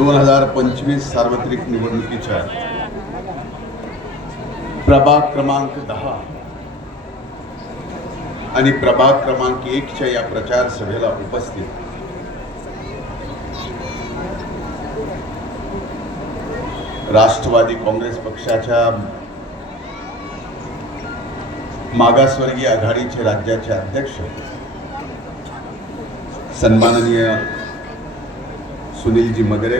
दोन हजार पंचवीस सार्वत्रिक निवडणुकीच्या प्रभाग क्रमांक दहा आणि प्रभाग क्रमांक एकच्या या प्रचार सभेला उपस्थित राष्ट्रवादी काँग्रेस पक्षाच्या मागासवर्गीय आघाडीचे राज्याचे अध्यक्ष सन्माननीय सुनीलजी मगरे।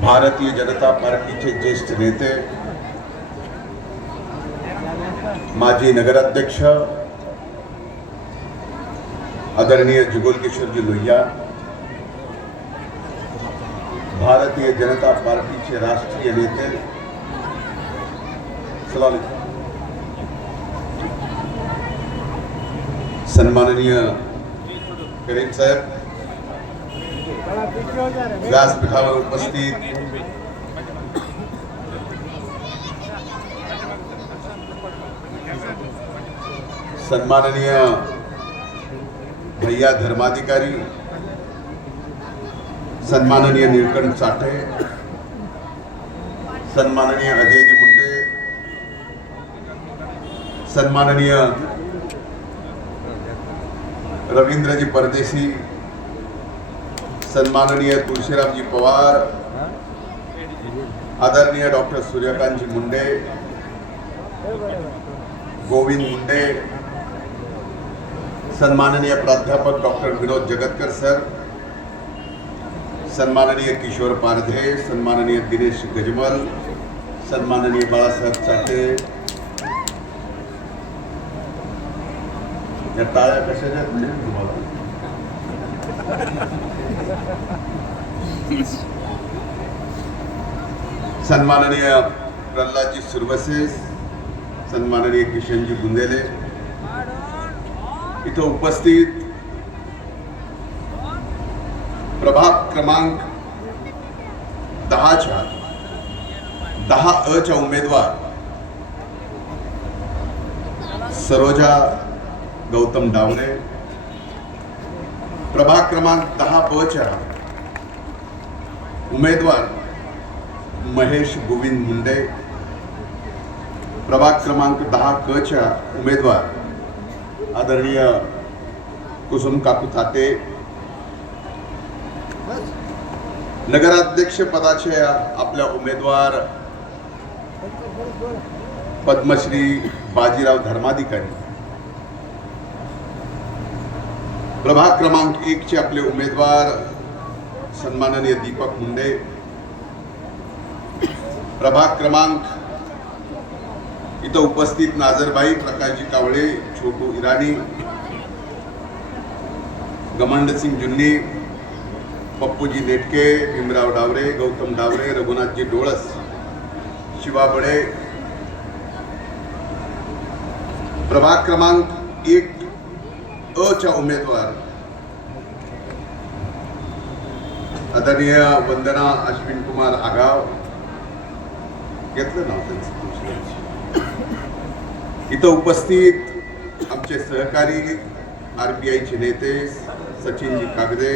भारतीय जनता पार्टीचे ज्येष्ठ नेते, माजी नगराध्यक्ष, आदरणीय जुगल किशोरजी लोहिया, भारतीय जनता पार्टीचे राष्ट्रीय नेते सन्माननीय करीम साहेब। व्यासपीठावर उपस्थित। सन्माननीय भैया धर्माधिकारी सन्माननीय निळकंठ साठे सन्माननीय अजयजी मुंडे सन्माननीय रवींद्रजी परदेशी सन्माननीय तुळशीरामजी पवार आदरणीय डॉक्टर सूर्यकांतजी मुंडे गोविंद मुंडे सन्माननीय प्राध्यापक डॉक्टर विनोद जगतकर सर सन्माननीय किशोर पारधे सन्माननीय दिनेश गजमल सन्माननीय बाळासाहेब चाटे या टाळ्या कशाच्या म्हणजे तुम्हाला? सन्माननीय प्रल्हादजी सुरवसे सन्माननीय किशनजी बुंदेले इथं उपस्थित प्रभाग क्रमांक दहाच्या दहा अच्या उमेदवार सरोजा गौतम डावरे प्रभाग क्रमांक दहा बच्या उमेदवार महेश गोविंद मुंडे. प्रभाग क्रमांक दहा क उमेदवार आदरणीय कुसुम काकू ताते. नगराध्यक्ष पदाचे आपल्या उमेदवार पद्मश्री बाजीराव धर्माधिकारी. प्रभाग क्रमांक एक चे आपले उमेदवार सन्माननीय दीपक मुंडे. प्रभाग क्रमांक इथं उपस्थित नाझरबाई प्रकाशजी कावळे छोटू इराणी गमंडसिंग जुन्नी पप्पूजी नेटके भीमराव डावरे गौतम डावरे रघुनाथजी डोळस शिवा बडे. प्रभाग क्रमांक एक अच्या उमेदवार. आदरणीय वंदना अश्विन कुमार आगाव. घेतलं नाव त्यांचं इथं उपस्थित आमचे सहकारी आर बी आयचे नेते सचिनजी कागदे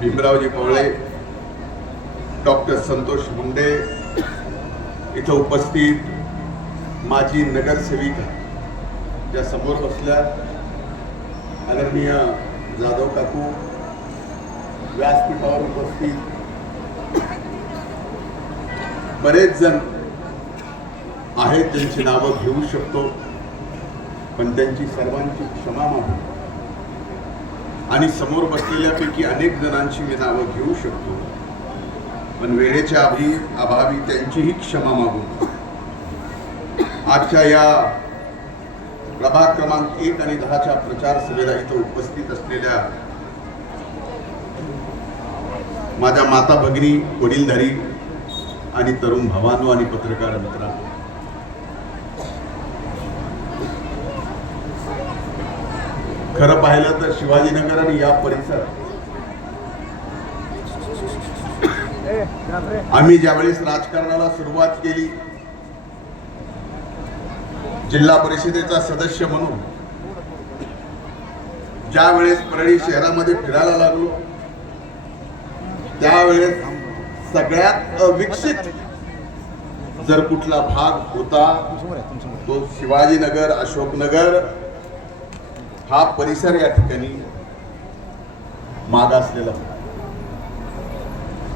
भीमरावजी पवळे डॉक्टर संतोष मुंडे. इथं उपस्थित माजी नगरसेविका ज्या समोर बसल्या आदरणीय जाधव काकू व्यासपीठावर उपस्थित बरेच जण आहेत त्यांची नावं घेऊ शकतो पण त्यांची सर्वांची क्षमा मागू. आणि समोर बसलेल्यापैकी अनेक जणांची मी नावं घेऊ शकतो पण वेळेच्या अभावी अभावी त्यांचीही क्षमा मागू. आजच्या या प्रभाग क्रमांक एक आणि दहाच्या प्रचार सभेला इथं उपस्थित असलेल्या माझ्या माता भगिनी वडीलधारी आणि तरुण भावांनो आणि पत्रकार मित्रा खरं पाहिलं तर शिवाजीनगर आणि या परिसर आम्ही ज्यावेळेस राजकारणाला सुरुवात केली जिल्हा परिषदेचा सदस्य म्हणून ज्या वेळेस परळी शहरामध्ये फिरायला लागलो त्यावेळेस सगळ्यात अविकसित जर कुठला भाग होता तो शिवाजीनगर अशोकनगर हा परिसर या ठिकाणी मागासलेला होता.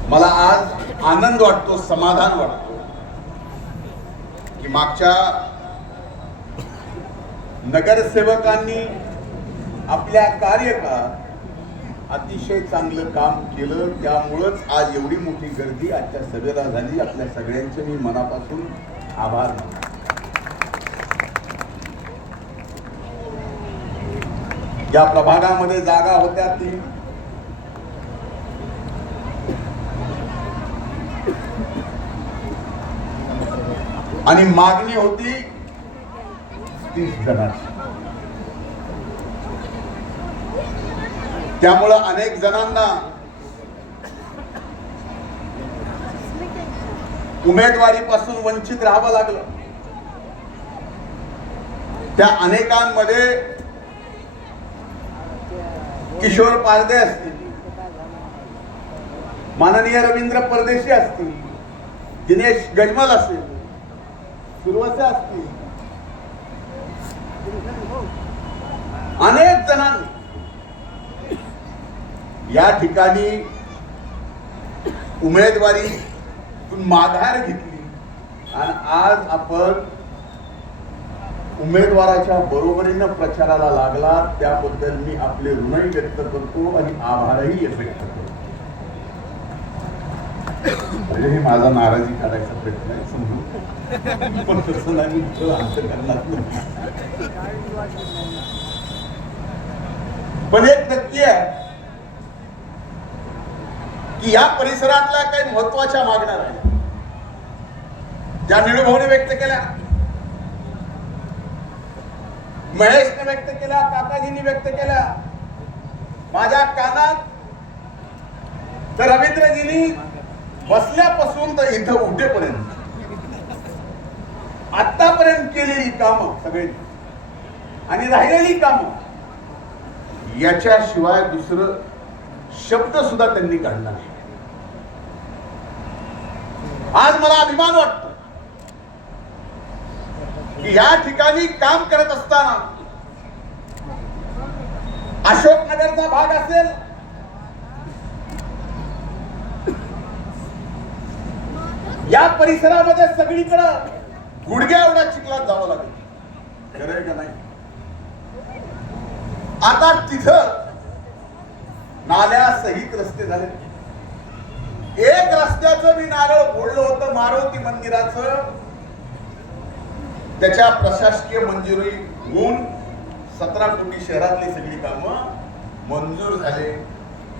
मला आज आनंद वाटतो समाधान वाटतो की मागच्या नगरसेवकांनी आपल्या कार्यकाळात अतिशय चांगलं काम केलं. त्यामुळंच आज एवढी मोठी गर्दी आजच्या सभेला झाली. आपल्या सगळ्यांचे मी मनापासून आभार मानतो. या प्रभागामध्ये जागा होत्या ती आणि मागणी होती तीस जणांची. त्यामुळं अनेक जणांना उमेदवारीपासून वंचित राहावं लागलं. त्या अनेकांमध्ये किशोर पारदे असतील माननीय रवींद्र परदेशी असतील दिनेश गजमल असेल सुरवसे असतील अनेक जणांनी या ठिकाणी उमेदवारी माघार घेतली. आणि आज आपण उमेदवाराच्या बरोबरीनं प्रचाराला लागला. त्याबद्दल मी आपले ऋणही व्यक्त करतो आणि आभारही व्यक्त करतो. म्हणजे हे माझा नाराजी काढायचा प्रयत्न आहे समजून. पण तसं नाही मी नाही. पण एक नक्की आहे की या परिसरातल्या काही महत्त्वाच्या मागण्या आहेत. ज्या निळूभाऊने व्यक्त केल्या. महेशने व्यक्त केल्या काकाजींनी व्यक्त केल्या. माझ्या कानात तर रवींद्रजींनी बसल्यापासून तर इथं उठेपर्यंत आतापर्यंत केलेली कामं सगळी आणि राहिलेली कामं याच्याशिवाय दुसरं शब्द सुद्धा त्यांनी काढला नाही. आज मला अभिमान वाटतो की या ठिकाणी काम करत असताना अशोकनगरचा भाग असेल या परिसरामध्ये सगळीकडं गुडघ्या एवढा चिखलात जावं लागेल. खरं आहे का नाही? आता तिथं नाल्या सहित रस्ते झाले. एक रस्त्याचं मी नारळ फोडलं होतं मारुती मंदिराचं. त्याच्या प्रशासकीय मंजुरी होऊन सतरा कोटी शहरातली सगळी कामं मंजूर झाले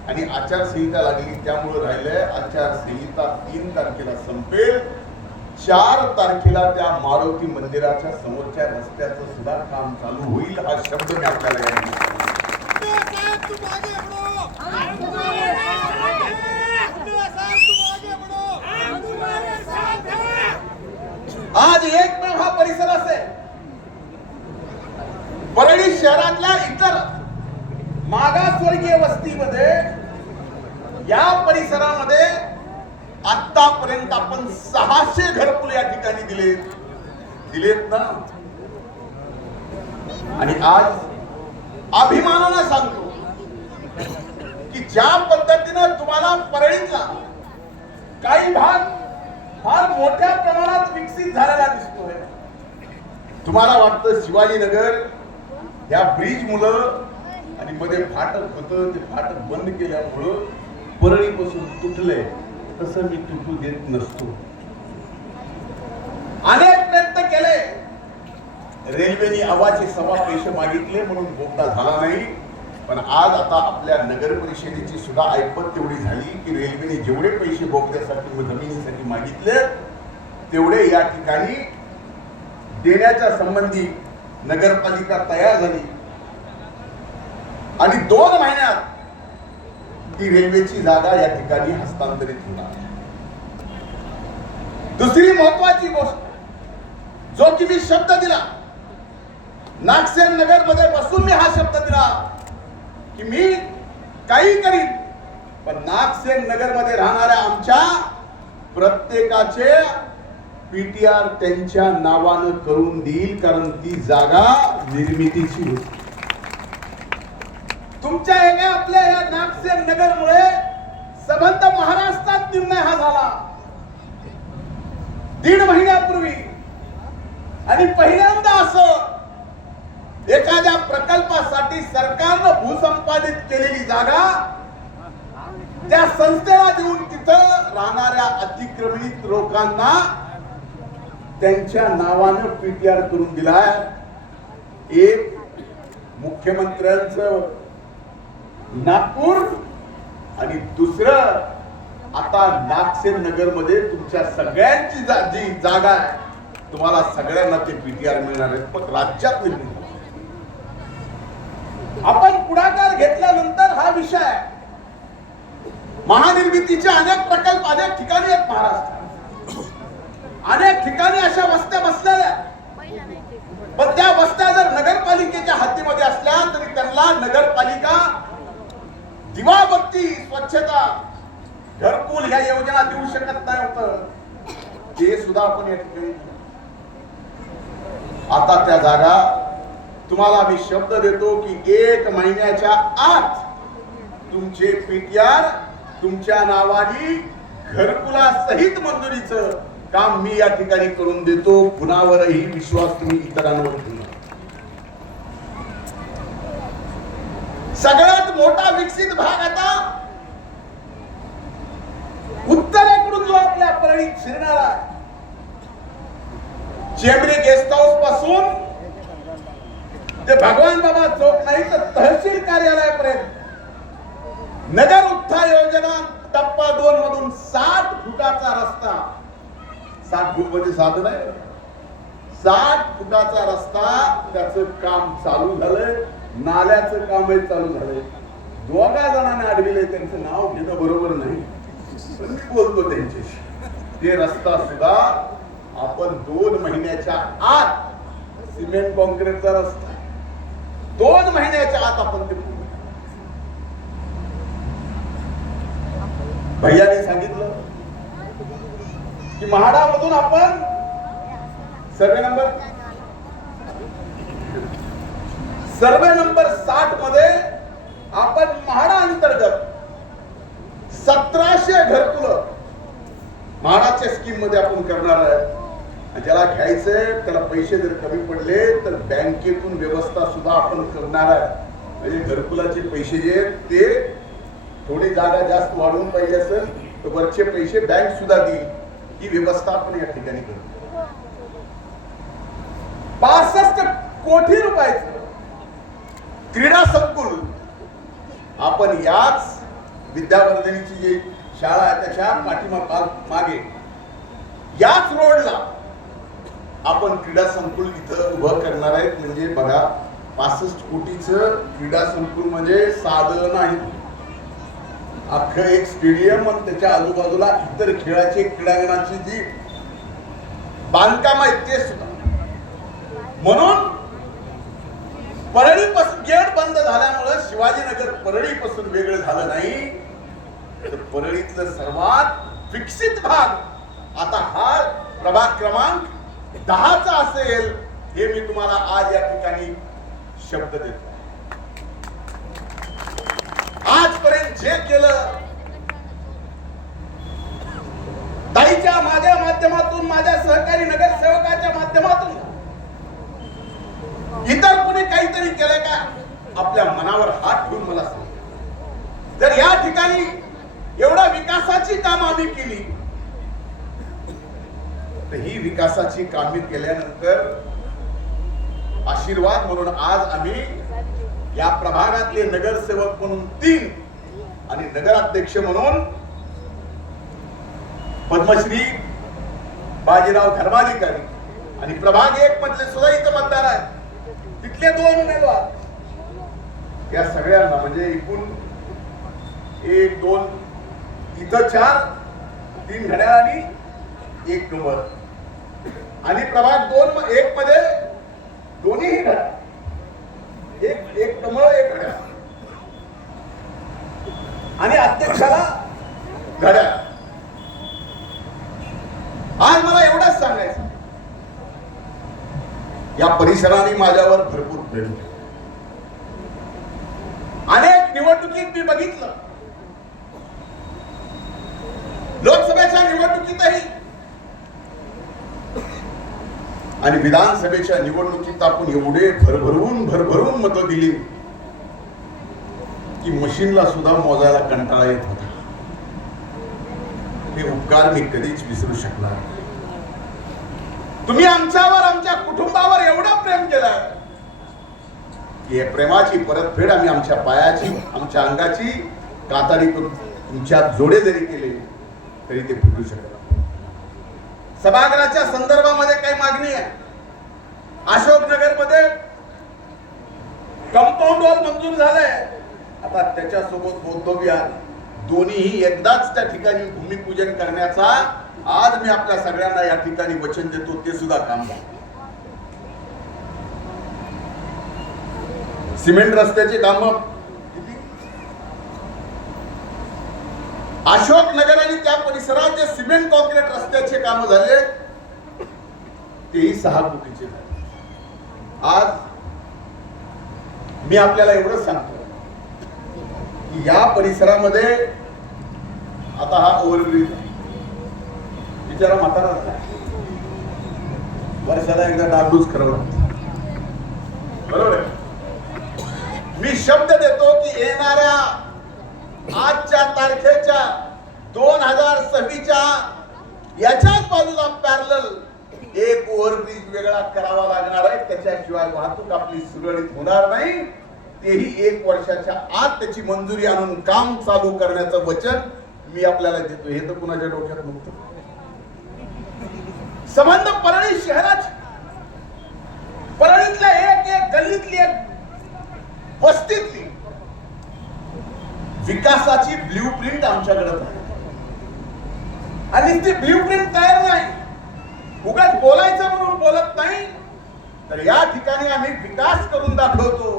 आणि आचारसंहिता लागली. त्यामुळे राहिलंय आचारसंहिता तीन तारखेला संपेल. चार तारखेला त्या मारुती मंदिराच्या समोरच्या रस्त्याचं सुद्धा काम चालू होईल हा शब्द मी आपल्याला आज एकमेव हा परिसर असेल. परळी शहरातल्या इतर मागासवर्गीय वस्तीमध्ये या परिसरामध्ये आतापर्यंत आपण सहाशे घरकुल या ठिकाणी दिलेत. दिलेत ना? आणि आज अभिमानानं सांगतो की ज्या पद्धतीनं तुम्हाला परळीतला काही भाग फार मोठ्या प्रमाणात विकसित झालेला दिसतोय तुम्हाला वाटतं शिवाजीनगर या ब्रिज मुलं आणि मध्ये फाटक होतं ते फाटक बंद केल्यामुळं परळीपासून तुटलंय तसं मी तुटू देत नसतो. अनेक प्रयत्न केले. रेल्वेने आवाचे सव्वा पैसे मागितले म्हणून बोगदा झाला नाही. पण आज आता आपल्या नगर परिषदेची सुद्धा ऐपत तेवढी झाली की रेल्वेने जेवढे पैसे बोगद्यासाठी व जमिनीसाठी मागितले तेवढे या ठिकाणी देण्याच्या संबंधी नगरपालिका तयार झाली. आणि दोन महिन्यात ती रेल्वेची जागा या ठिकाणी हस्तांतरित होणार. दुसरी महत्वाची गोष्ट जो की मी शब्द दिला नागसेन नगरमध्ये बसून मी हा शब्द दिला. की मी काही करीन. पण नागसेन नगरमध्ये राहणाऱ्या आमच्या प्रत्येकाचे पीटीआर त्यांच्या नावानं करून देईल कारण ती जागा निर्मितीची होती. तुमच्या एका आपल्या या नागसेन नगरमुळे संबंध महाराष्ट्रात निर्णय हा झाला. दीड महिन्यापूर्वी. आणि पहिल्यांदा असं एखाद्या प्रकल्पासाठी सरकारनं भूसंपादित केलेली जागा त्या संस्थेला देऊन तिथं राहणाऱ्या अतिक्रमित लोकांना त्यांच्या नावानं पीटीआर करून दिलाय एक मुख्यमंत्र्यांच नागपूर आणि दुसरं आता नागसेन नगरमध्ये तुमच्या सगळ्यांची जा, जी जागा आहे तुम्हाला सगळ्यांना ते पीटीआर मिळणार आहेत पण राज्यात मिळणार. आपण पुढाकार घेतल्यानंतर हा विषय आहे. महानिर्मितीचे अनेक प्रकल्प अनेक ठिकाणी आहेत महाराष्ट्रात. अनेक ठिकाणी अशा वस्त्या बसलेल्या पण त्या वस्त्या जर नगरपालिकेच्या हद्दीमध्ये असल्या तरी त्यांना नगरपालिका दिवाबत्ती स्वच्छता घरकुल ह्या योजना देऊ शकत नाही होत. ते सुद्धा आपण या ठिकाणी आता त्या जागा तुम्हाला मी शब्द देतो की एक महिन्याच्या आत तुमचे पीटीआर तुमच्या नावानी घरकुला सहित मंजुरीचं काम मी या ठिकाणी करून देतो. कुणावरही विश्वास तुम्ही इतरांवर ठेवू सगळ्यात मोठा विकसित भाग आता उत्तरेकडून जो आपल्या परळीत शिरणार आहे. चेंबरी गेस्ट हाऊसपासून ते भगवान बाबा चौक नाही तर तहसील कार्यालयापर्यंत नगर उत्था योजना टप्पा दोन मधून सात फुटाचा रस्ता. सात फूट म्हणजे साधन आहे सात फुटाचा रस्ता त्याच काम चालू झालंय. नाल्याचं कामही चालू झालंय. दोघा जणांना अडविले त्यांचं नाव घेणं बरोबर नाही. पण मी बोलतो त्यांच्याशी. ते रस्ता सुद्धा आपण दोन महिन्याच्या आत सिमेंट कॉन्क्रीटचा रस्ता दोन महिन्याच्या आत आपण ते भैयाने सांगितलं की महाडामधून आपण सर्वे नंबर सर्वे नंबर साठमध्ये आपण म्हाडा अंतर्गत सतराशे घरकुल म्हाडाच्या स्कीममध्ये आपण करणार आहे ज्याला घ्यायचंय त्याला पैसे जर कमी पडले तर बँकेतून व्यवस्था सुद्धा आपण करणार आहे. म्हणजे घरकुलाचे पैसे जे ते थोडी जागा जास्त वाढवून पाहिजे असेल तर वरचे पैसे बँक सुद्धा देईल. ही व्यवस्था आपण या ठिकाणी करू. पासष्ट कोटी रुपयाचं क्रीडा संकुल. आपण याच विद्यावर्धनीची जी शाळा आहे त्याच्या पाठीमा मागे याच रोडला आपण क्रीडा संकुल इथं उभं करणार आहेत. म्हणजे बघा पासष्ट कोटीचं क्रीडा संकुल म्हणजे साधं नाही. अख्खं एक स्टेडियम आणि त्याच्या आजूबाजूला इतर खेळाचे क्रीडांगणाची जी बांधकाम आहेत ते सुद्धा. म्हणून परळी पासून गेट बंद झाल्यामुळं शिवाजीनगर परळी पासून वेगळं झालं नाही. तर परळीतलं सर्वात विकसित भाग आता हा प्रभाग क्रमांक दहाचा असेल हे मी तुम्हाला आज या ठिकाणी शब्द देतो. आजपर्यंत जे केलं ताईच्या माझ्या माध्यमातून माझ्या सहकारी नगरसेवकाच्या माध्यमातून इतर कुणी काहीतरी केलंय का? आपल्या मनावर हात ठेवून मला सांग. जर या ठिकाणी एवढा विकासाची काम आम्ही केली तर ही विकासाची कामे केल्यानंतर आशीर्वाद म्हणून आज आम्ही या प्रभागातले नगरसेवक म्हणून तीन आणि नगराध्यक्ष म्हणून पद्मश्री बाजीराव धर्माधिकारी आणि प्रभाग एक मधले सुद्धा इथं मतदार आहे तिथले दोन उमेदवार. या सगळ्यांना म्हणजे एकूण एक दोन इथं चार तीन घड्याळ आणि एक नंबर. आणि प्रभाग दोन एक मध्ये दोन्हीही घडा. एक एक कमळ एक घड्या आणि अध्यक्षाला घड्या आज मला एवढंच सांगायचं या परिसराने माझ्यावर भरपूर प्रेम अनेक निवडणुकीत मी बघितलं. लोकसभेच्या निवडणुकीतही आणि विधानसभेच्या निवडणुकीत आपण एवढे भरभरून भरभरून मतं दिली की मशीनला सुद्धा मोजायला कंटाळा येत होता. हे उपकार मी कधीच विसरू शकणार तुम्ही आमच्यावर आमच्या कुटुंबावर एवढं प्रेम केलं. की प्रेमाची परतफेड आम्ही आमच्या पायाची आमच्या अंगाची कातारी करून तुमच्या जोडे जरी केले तरी ते फुटू शकत सभागृहाच्या संदर्भामध्ये काही मागणी आहे अशोकनगरमध्ये कंपाऊंड मंजूर झालंय. आता त्याच्यासोबत बौद्ध दोन्हीही एकदाच त्या ठिकाणी भूमिपूजन करण्याचा आज मी आपल्या सगळ्यांना या ठिकाणी वचन देतो ते सुद्धा काम सिमेंट रस्त्याचे काम अशोक नगर आणि त्या परिसरात जे सिमेंट कॉन्क्रीट रस्त्याचे काम झाले तेही सहा कोटीचे झाले. आज मी आपल्याला एवढंच सांगतो. की या परिसरामध्ये आता हा ओव्हरब्रिज बिचारा म्हातारा झाला. वर्षाला एकदा डाबडूच खरवला बरोबर आहे? मी शब्द देतो की येणाऱ्या आजच्या तारखेच्या दोन हजार सव्वीच्या याच्याच बाजूला पॅरल एक ओव्हरब्रिज वेगळा करावा लागणार आहे. त्याच्याशिवाय वाहतूक आपली सुरळीत होणार नाही. तेही एक वर्षाच्या आत त्याची मंजुरी आणून काम चालू करण्याचं वचन मी आपल्याला देतो हे तर कुणाच्या डोक्यात नव्हतं संबंध परळी शहराची परळीतल्या एक एक गल्लीतली एक वस्तीतली विकासाची ब्ल्यू प्रिंट आमच्याकडे आणि ती ब्ल्यू प्रिंट तयार नाही. उगाच बोलायचं म्हणून बोलत नाही. तर या ठिकाणी आम्ही विकास करून दाखवतो.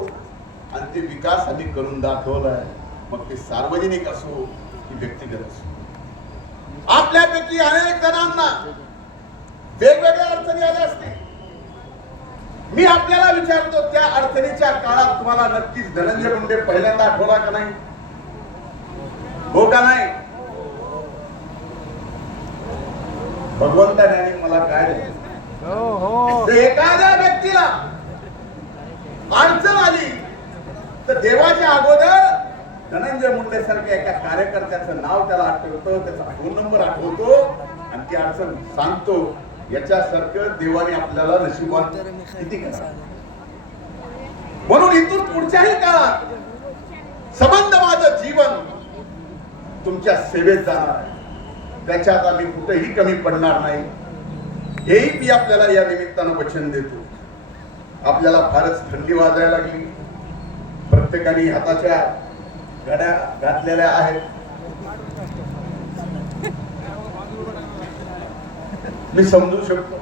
आणि ते विकास आम्ही करून दाखवलाय. मग ते सार्वजनिक असो की व्यक्तिगत असो. आपल्यापैकी अनेक जणांना वेगवेगळ्या अडचणी आल्या असतील. मी आपल्याला विचारतो त्या अडचणीच्या काळात तुम्हाला नक्कीच धनंजय मुंडे पहिल्यांदा आठवला का नाही? हो का नाही? भगवंताने मला काय दिलं? तर एखाद्या व्यक्तीला अडचण आली तर देवाच्या अगोदर धनंजय मुंडे सारख्या एका कार्यकर्त्याचं नाव त्याला आठवतं त्याचा फोन नंबर आठवतो आणि ती अडचण सांगतो. याच्यासारखं देवाने आपल्याला नशिबात किती करा. म्हणून इथून पुढच्याही काळात संबंध माझं जीवन तुमच्या सेवेत जाणार आहे. त्याच्यात आम्ही कुठेही कमी पडणार नाही. हेही मी आपल्याला या निमित्तानं वचन देतो. आपल्याला फारच थंडी वाजायला लागली. प्रत्येकाने हाताच्या घड्या घातलेल्या आहेत. मी समजू शकतो.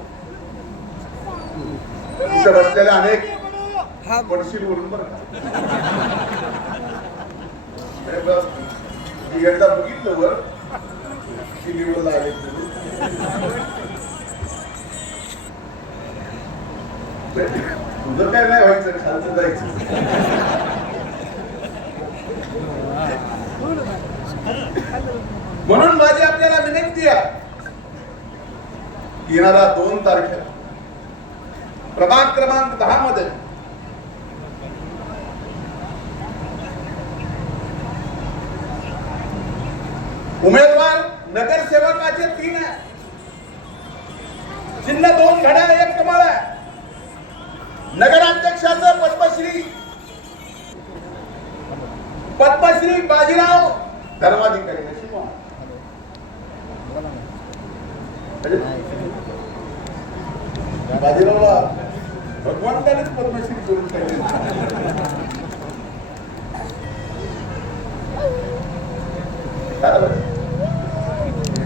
इथं बसलेल्या अनेक पडशील वरून बरं एकदा बघितलं वर. टीव्हीवर आले तुझं काय नाही व्हायचं खालचं जायचं. म्हणून माझी आपल्याला विनंती आहे येणारा दोन तारखेला प्रभाग क्रमांक दहा मध्ये उमेदवार नगरसेवकाचे तीन आहे. चिन्ह दोन घड्या एक कमळ आहे नगराध्यक्षाचं पद्मश्री. पद्मश्री बाजीराव. धर्माधिकारी. नशीब बाजीरावला भगवंतानेच पद्मश्री करून टाकले.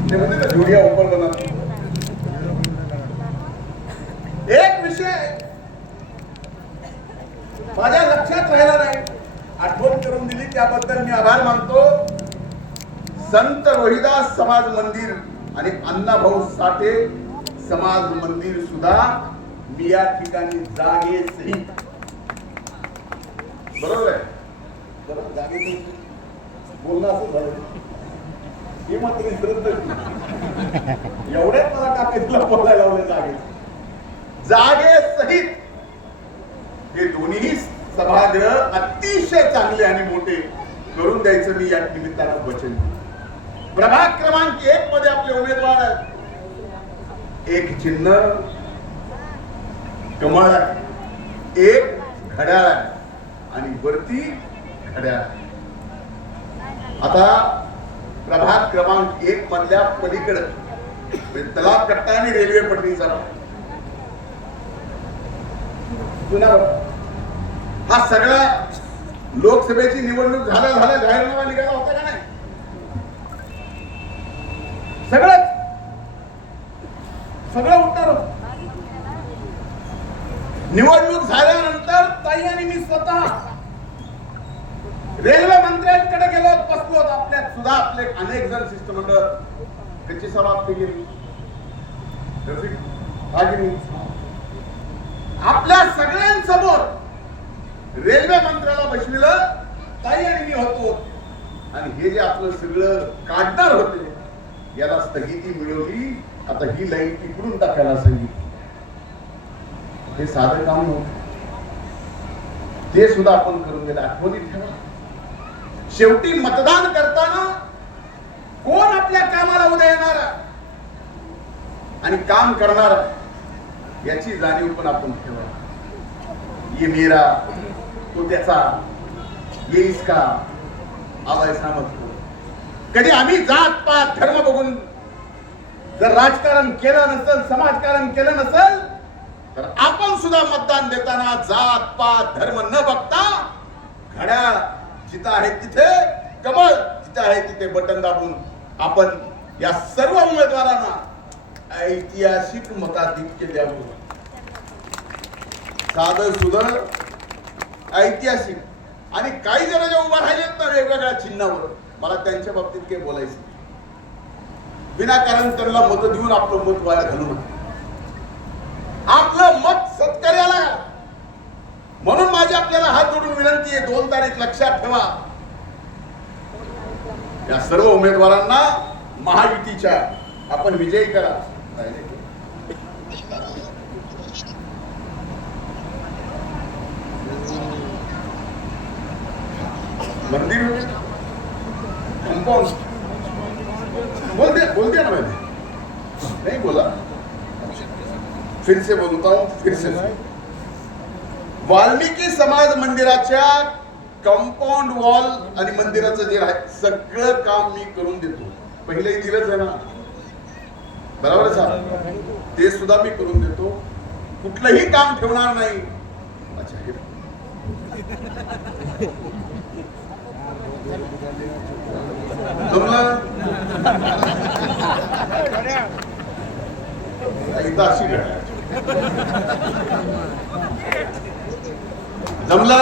ते म्हणते ना. जुडिया ओपन बनत एक विषय माझ्या लक्षात राहिला नाही. आठवण करून दिली त्याबद्दल मी आभार मानतो. संत रोहिदास समाज मंदिर आणि अण्णाभाऊ साठे समाज मंदिर सुद्धा मी या ठिकाणी जागे जागेसहित बरोबर आहे? बरोबर जागे बोलणं असं झालं. हे मात्र विसरत एवढ्याच मला काकाजीला बोलायला लावलं जागे. जागे सहित हे दोन्ही सभागृह अतिशय चांगले आणि मोठे करून द्यायचं मी या निमित्तानं वचन प्रभाग क्रमांक एक मध्ये आपले उमेदवार एक चिन्ह कमळ आहे. एक घड्याळ आहे. आणि वरती घड्याळ आता प्रभाग क्रमांक एक मधल्या पलीकडे म्हणजे तलाव कट्टा आणि रेल्वे पटरीचा हा सगळा लोकसभेची निवडणूक झाल्या झाल्या जाहीरनामा निघाला होता का नाही? सगळंच. सगळं उठणार निवडणूक झाल्यानंतर ताई आणि मी स्वतः रेल्वे मंत्र्यांकडे गेलो बसलो आपल्या सुद्धा आपले अनेक जण शिष्टमंडळ. त्याची समाप्ती केली. आपल्या सगळ्यांसमोर रेल्वे मंत्र्याला बसविलं ताई आणि मी होतो. आणि हे जे आपलं सगळं काढणार होते याला स्थगिती मिळवली. आता ही लाईन तिकडून टाकायला सांगितली. हे साधं काम नव्हतं ते सुद्धा आपण करून गेलं. आठवणी ठेवा. शेवटी मतदान करताना कोण आपल्या कामाला उद्या येणार? आणि काम करणार याची जाणीव पण आपण ठेवा ये मेरा तो त्याचा येईस का आवाज मत कधी आम्ही जात पात धर्म बघून जर राजकारण केलं नसेल समाजकारण केलं नसेल तर आपण सुद्धा मतदान देताना जात पात धर्म न बघता घड्याळ जिथं आहे तिथे कमळ जिथं आहे तिथे बटन दाबून आपण या सर्व उमेदवारांना ऐतिहासिक मताधिक्य द्यावं. साधं सुधर ऐतिहासिक. आणि काही जण जे उभा राहिलेत ना वेगवेगळ्या चिन्हावर मला त्यांच्या बाबतीत काही बोलायचं विनाकारण त्यांना मत देऊन आपलं मत वाया घालू नका. आपलं मत सत्कार्याला आपल्याला हात जोडून विनंती आहे दोन तारीख लक्षात ठेवा. या सर्व उमेदवारांना महायुतीच्या आपण विजयी करा. मंदिर? कंपाऊंड बोलते बोलते ना मैंने नहीं बोला. फिर से बोलता हूं? हो? फिर से वाल्मिकी समाज मंदिराच्या कंपाऊंड वॉल आणि मंदिराचं जे आहे सगळं काम मी करून देतो. पहिले दिलंच आहे ना बरोबर आहे साहेब? ते सुद्धा मी करून देतो. कुठलंही काम ठेवणार नाही. अच्छा हे अशी जमला?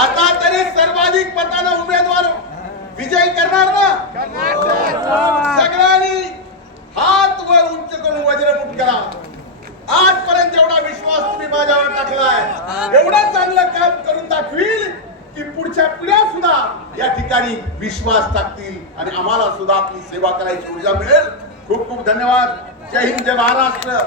आता तरी सर्वाधिक मतानं उमेदवार विजय करणार ना? सगळ्यांनी हात वर उंच करून वज्रमुट करा. आजपर्यंत एवढा विश्वास तुम्ही माझ्यावर टाकलाय. एवढं चांगलं काम करून दाखवील की पुढच्या पिढ्या सुद्धा या ठिकाणी विश्वास टाकतील आणि आम्हाला सुद्धा आपली सेवा करायची ऊर्जा मिळेल. खूप खूप धन्यवाद. जय हिंद जय महाराष्ट्र.